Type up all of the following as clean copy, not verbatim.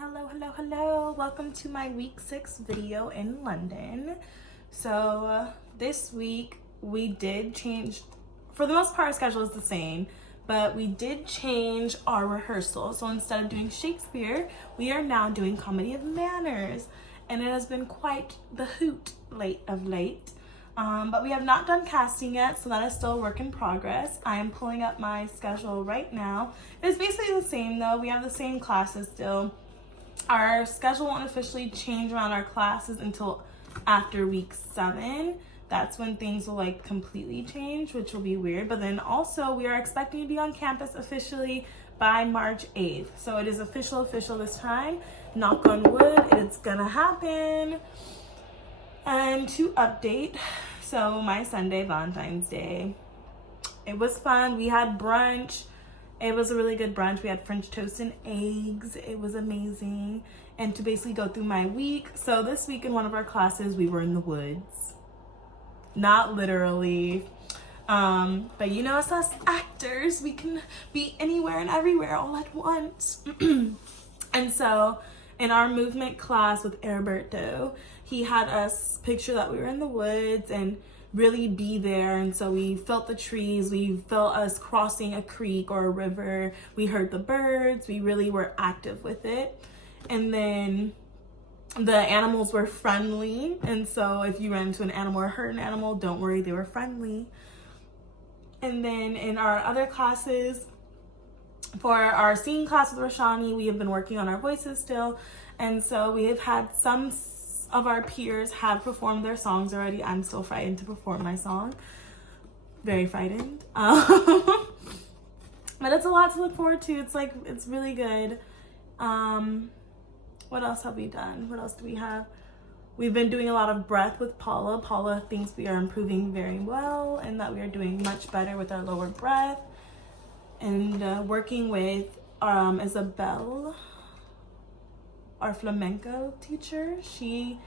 Hello. Welcome to my week 6 video in London. So this week we did change, for the most part our schedule is the same, but we did change our rehearsal. So instead of doing Shakespeare, we are now doing Comedy of Manners. And it has been quite the hoot of late. But we have not done casting yet, so that is still a work in progress. I am pulling up my schedule right now. It's basically the same though. We have the same classes still. Our schedule won't officially change around our classes until after week 7. That's when things will like completely change, which will be weird. But then also we are expecting to be on campus officially by March 8th. So it is official this time. Knock on wood, it's gonna happen. And to update, so my Sunday, Valentine's Day, it was fun. We had brunch. It was a really good brunch. We had French toast and eggs. It was amazing. And to basically go through my week. So this week in one of our classes, we were in the woods. Not literally. But you know, as us actors, we can be anywhere and everywhere all at once. And so in our movement class with Herberto, he had us picture that we were in the woods and really be there. And so we felt the trees, we felt us crossing a creek or a river, we heard the birds, we really were active with it. And then the animals were friendly, and so if you ran into an animal or hurt an animal, don't worry, they were friendly. And then in our other classes, for our singing class with Roshani, we have been working on our voices still, and so we have had some of our peers have performed their songs already. I'm still frightened to perform my song. Very frightened. But it's a lot to look forward to. It's really good. What else have we done? What else do we have? We've been doing a lot of breath with Paula. Paula thinks we are improving very well and that we are doing much better with our lower breath. And working with Isabel, our flamenco teacher, she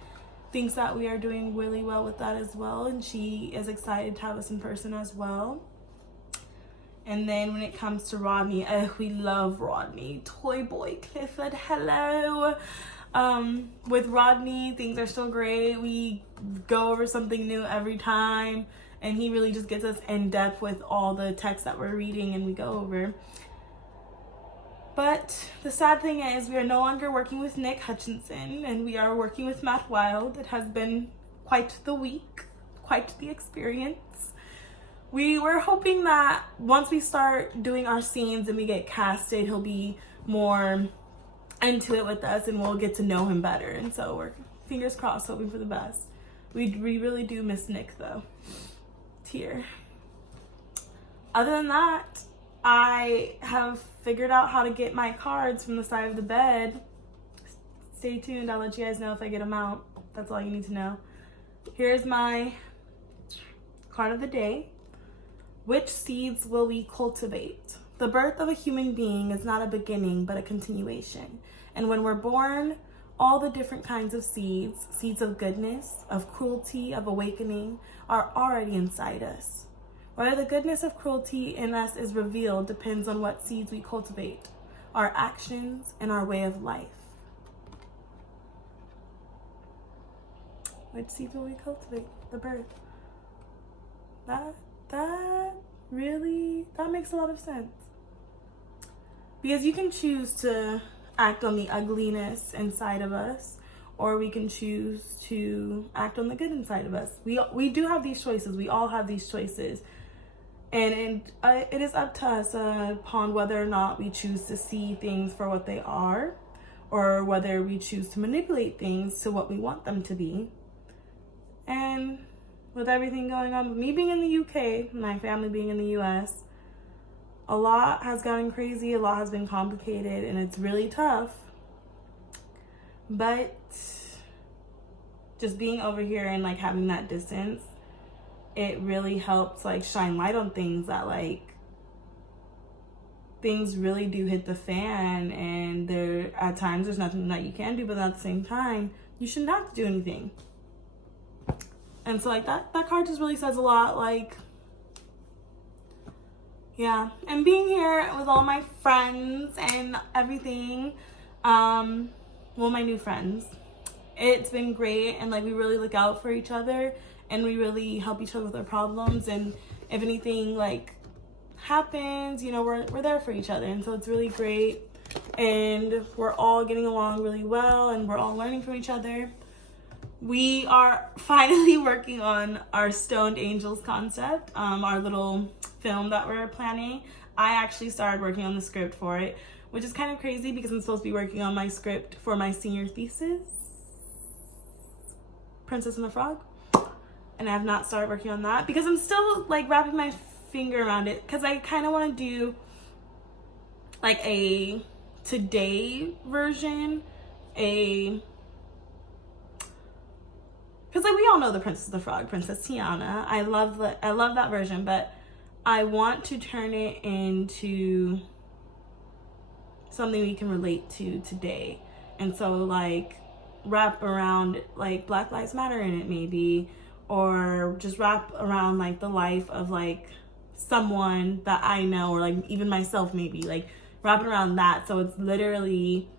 thinks that we are doing really well with that as well, and she is excited to have us in person as well. And then when it comes to Rodney, we love Rodney. Toy Boy Clifford, hello. With Rodney, things are still great. We go over something new every time, and he really just gets us in depth with all the text that we're reading and we go over. But the sad thing is we are no longer working with Nick Hutchinson, and we are working with Matt Wild. It has been quite the week, quite the experience. We were hoping that once we start doing our scenes and we get casted, he'll be more into it with us and we'll get to know him better. And so we're fingers crossed, hoping for the best. We really do miss Nick though. Tear. Other than that, I have figured out how to get my cards from the side of the bed. Stay tuned, I'll let you guys know if I get them out. That's all you need to know. Here's my card of the day. Which seeds will we cultivate? The birth of a human being is not a beginning, but a continuation. And when we're born, all the different kinds of seeds, seeds of goodness, of cruelty, of awakening, are already inside us. Whether the goodness of cruelty in us is revealed depends on what seeds we cultivate, our actions, and our way of life. Which seeds will we cultivate? The birth. That makes a lot of sense. Because you can choose to act on the ugliness inside of us, or we can choose to act on the good inside of us. We do have these choices. We all have these choices. And it is up to us upon whether or not we choose to see things for what they are, or whether we choose to manipulate things to what we want them to be. And with everything going on, with me being in the UK, my family being in the US, a lot has gotten crazy, a lot has been complicated, and it's really tough. But just being over here and like having that distance, it really helps like shine light on things that like things really do hit the fan, and there at times there's nothing that you can do, but at the same time you shouldn't have to do anything. And so like that card just really says a lot. Like, yeah, and being here with all my friends and everything, my new friends. It's been great, and like we really look out for each other, and we really help each other with our problems, and if anything like happens, you know, we're there for each other, and so it's really great, and we're all getting along really well, and we're all learning from each other. We are finally working on our Stoned Angels concept, our little film that we're planning. I actually started working on the script for it, which is kind of crazy because I'm supposed to be working on my script for my senior thesis, Princess and the Frog, and I have not started working on that because I'm still like wrapping my finger around it, because I kind of want to do like a today version, because like we all know the Princess and the Frog, Princess Tiana. I love that version, but I want to turn it into something we can relate to today, and so like wrap around like Black Lives Matter in it maybe, or just wrap around like the life of like someone that I know, or like even myself maybe, like wrap it around that, so it's literally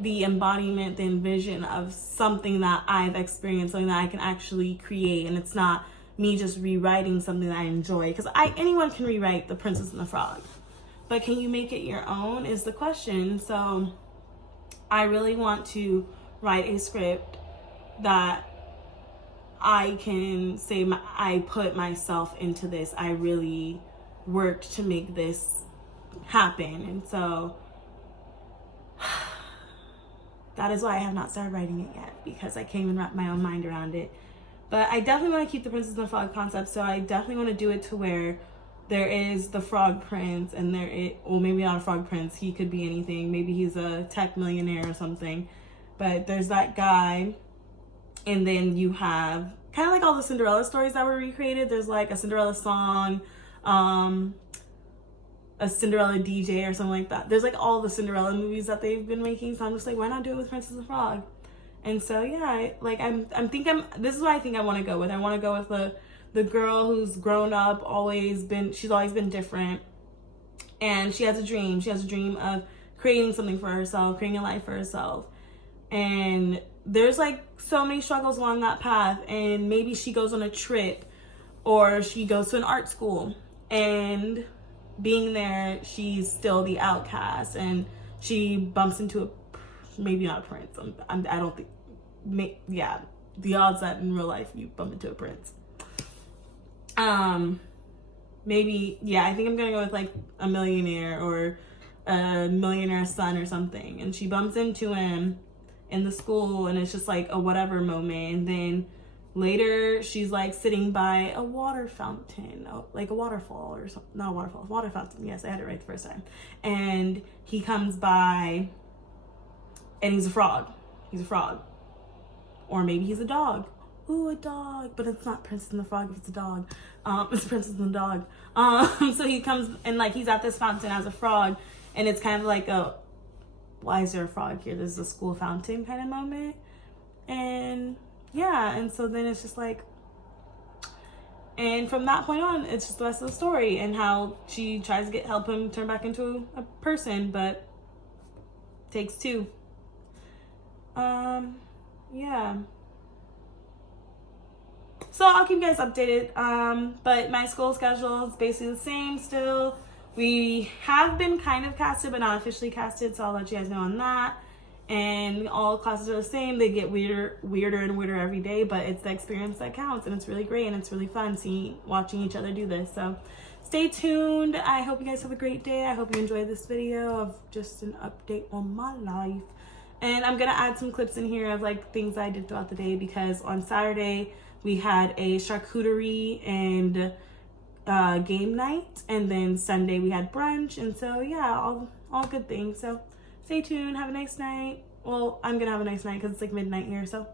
the embodiment, the envision of something that I've experienced, something that I can actually create, and it's not me just rewriting something that I enjoy, because anyone can rewrite The Princess and the Frog, but can you make it your own is the question. So I really want to write a script that I can say I put myself into this. I really worked to make this happen. And so that is why I have not started writing it yet, because I can't even wrap my own mind around it. But I definitely want to keep the Princess and the Frog concept, so I definitely want to do it to where there is the Frog Prince, and well, maybe not a Frog Prince, he could be anything. Maybe he's a tech millionaire or something. But there's that guy, and then you have kind of like all the Cinderella stories that were recreated. There's like a Cinderella song, a Cinderella DJ or something like that. There's like all the Cinderella movies that they've been making, so I'm just like, why not do it with Princess and the Frog? And so yeah, this is what I think I want to go with. I want to go with the girl who's grown up, she's always been different, and she has a dream. She has a dream of creating something for herself, creating a life for herself. And there's like so many struggles along that path, and maybe she goes on a trip, or she goes to an art school, and being there, she's still the outcast, and she bumps into maybe not a prince. I don't think, yeah, the odds that in real life you bump into a prince. Maybe, yeah, I think I'm gonna go with like a millionaire, or a millionaire's son or something, and she bumps into him in the school, and it's just like a whatever moment, and then later she's like sitting by a water fountain, like a waterfall or something, not a waterfall, water fountain, yes, I had it right the first time, and he comes by, and he's a frog, or maybe he's a dog. Ooh, a dog, but it's not Princess and the Frog if it's a dog. It's Princess and the Dog. So he comes, and like he's at this fountain as a frog, and it's kind of like why is there a frog here? This is a school fountain kind of moment. And yeah, and so then it's just like, and from that point on, it's just the rest of the story, and how she tries to help him turn back into a person, but takes two. Yeah. So I'll keep you guys updated. But my school schedule is basically the same still. We have been kind of casted, but not officially casted, so I'll let you guys know on that. And all classes are the same. They get weirder and weirder every day, but it's the experience that counts, and it's really great, and it's really fun watching each other do this. So stay tuned. I hope you guys have a great day. I hope you enjoyed this video of just an update on my life. And I'm gonna add some clips in here of like things I did throughout the day, because on Saturday we had a charcuterie and game night, and then Sunday we had brunch, and so yeah, all good things. So stay tuned, have a nice night. Well, I'm gonna have a nice night because it's like midnight here, so